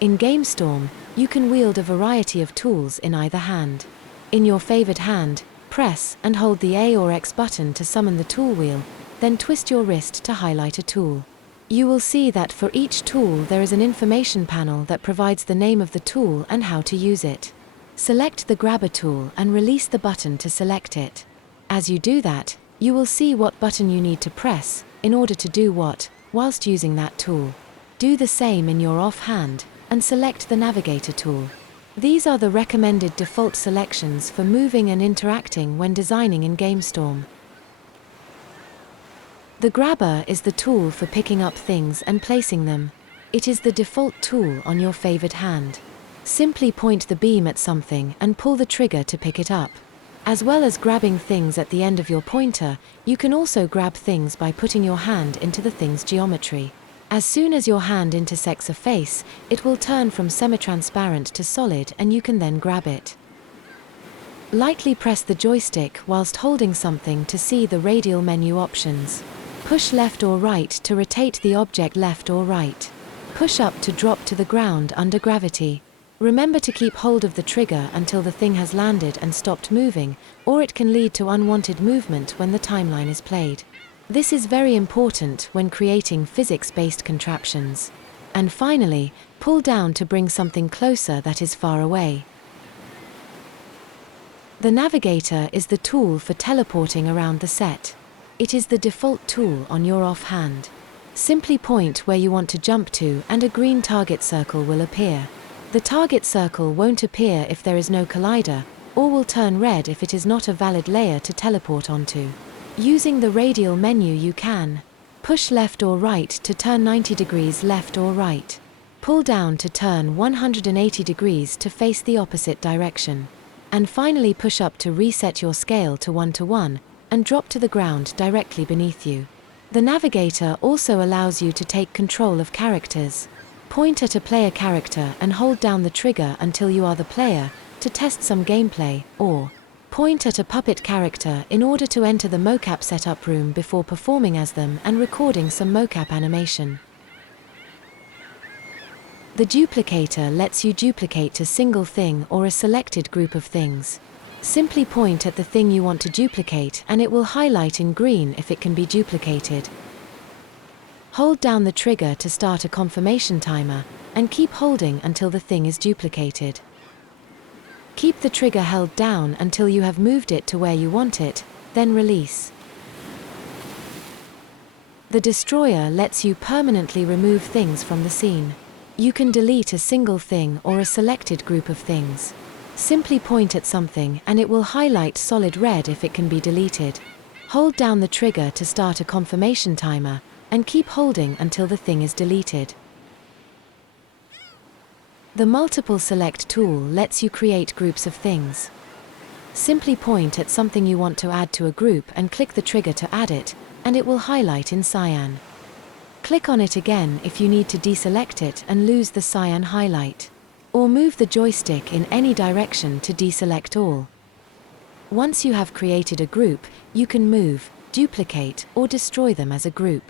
In GameStorm, you can wield a variety of tools in either hand. In your favored hand, press and hold the A or X button to summon the tool wheel, then twist your wrist to highlight a tool. You will see that for each tool there is an information panel that provides the name of the tool and how to use it. Select the grabber tool and release the button to select it. As you do that, you will see what button you need to press in order to do what, whilst using that tool. Do the same in your off hand, and select the Navigator tool. These are the recommended default selections for moving and interacting when designing in GameStorm. The grabber is the tool for picking up things and placing them. It is the default tool on your favored hand. Simply point the beam at something and pull the trigger to pick it up. As well as grabbing things at the end of your pointer, you can also grab things by putting your hand into the thing's geometry. As soon as your hand intersects a face, it will turn from semi-transparent to solid and you can then grab it. Lightly press the joystick whilst holding something to see the radial menu options. Push left or right to rotate the object left or right. Push up to drop to the ground under gravity. Remember to keep hold of the trigger until the thing has landed and stopped moving, or it can lead to unwanted movement when the timeline is played. This is very important when creating physics-based contraptions. And finally, pull down to bring something closer that is far away. The Navigator is the tool for teleporting around the set. It is the default tool on your off-hand. Simply point where you want to jump to and a green target circle will appear. The target circle won't appear if there is no collider, or will turn red if it is not a valid layer to teleport onto. Using the radial menu you can push left or right to turn 90 degrees left or right. Pull down to turn 180 degrees to face the opposite direction. And finally push up to reset your scale to 1:1 and drop to the ground directly beneath you. The Navigator also allows you to take control of characters. Point at a player character and hold down the trigger until you are the player to test some gameplay, or point at a puppet character in order to enter the mocap setup room before performing as them and recording some mocap animation. The Duplicator lets you duplicate a single thing or a selected group of things. Simply point at the thing you want to duplicate and it will highlight in green if it can be duplicated. Hold down the trigger to start a confirmation timer, and keep holding until the thing is duplicated. Keep the trigger held down until you have moved it to where you want it, then release. The Destroyer lets you permanently remove things from the scene. You can delete a single thing or a selected group of things. Simply point at something and it will highlight solid red if it can be deleted. Hold down the trigger to start a confirmation timer, and keep holding until the thing is deleted. The Multiple Select tool lets you create groups of things. Simply point at something you want to add to a group and click the trigger to add it, and it will highlight in cyan. Click on it again if you need to deselect it and lose the cyan highlight. Or move the joystick in any direction to deselect all. Once you have created a group, you can move, duplicate, or destroy them as a group.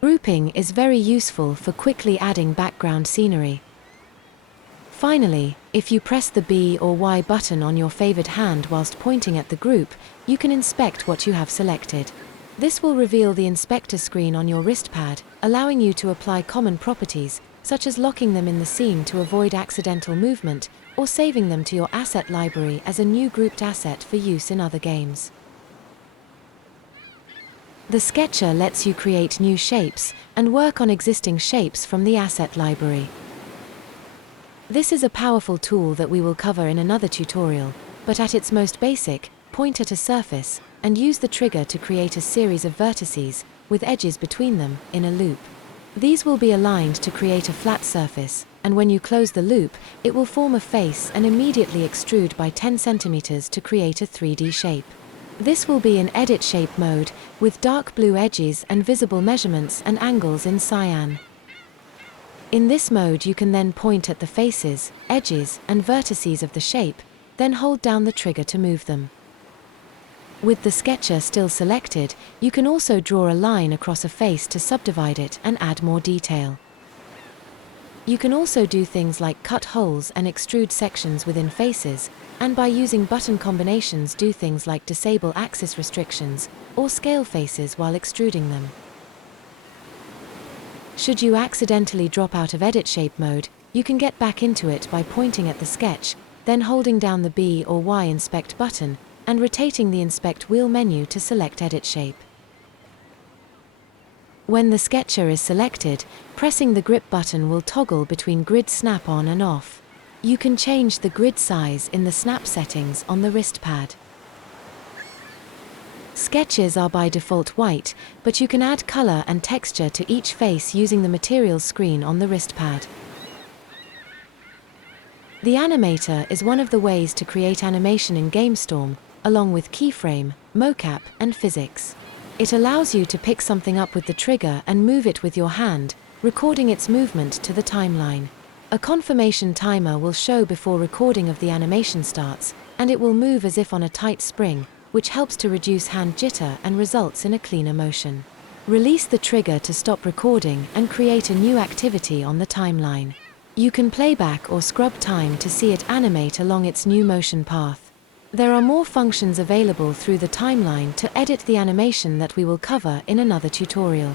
Grouping is very useful for quickly adding background scenery. Finally, if you press the B or Y button on your favored hand whilst pointing at the group, you can inspect what you have selected. This will reveal the inspector screen on your wrist pad, allowing you to apply common properties, such as locking them in the scene to avoid accidental movement, or saving them to your asset library as a new grouped asset for use in other games. The Sketcher lets you create new shapes and work on existing shapes from the asset library. This is a powerful tool that we will cover in another tutorial, but at its most basic, point at a surface and use the trigger to create a series of vertices, with edges between them, in a loop. These will be aligned to create a flat surface, and when you close the loop, it will form a face and immediately extrude by 10 centimeters to create a 3D shape. This will be in Edit Shape mode, with dark blue edges and visible measurements and angles in cyan. In this mode you can then point at the faces, edges, and vertices of the shape, then hold down the trigger to move them. With the Sketcher still selected, you can also draw a line across a face to subdivide it and add more detail. You can also do things like cut holes and extrude sections within faces, and by using button combinations do things like disable axis restrictions, or scale faces while extruding them. Should you accidentally drop out of edit shape mode, you can get back into it by pointing at the sketch, then holding down the B or Y inspect button, and rotating the inspect wheel menu to select edit shape. When the sketcher is selected, pressing the grip button will toggle between grid snap on and off. You can change the grid size in the snap settings on the wrist pad. Sketches are by default white, but you can add color and texture to each face using the materials screen on the wrist pad. The Animator is one of the ways to create animation in GameStorm, along with keyframe, mocap, and physics. It allows you to pick something up with the trigger and move it with your hand, recording its movement to the timeline. A confirmation timer will show before recording of the animation starts, and it will move as if on a tight spring, which helps to reduce hand jitter and results in a cleaner motion. Release the trigger to stop recording and create a new activity on the timeline. You can playback or scrub time to see it animate along its new motion path. There are more functions available through the timeline to edit the animation that we will cover in another tutorial.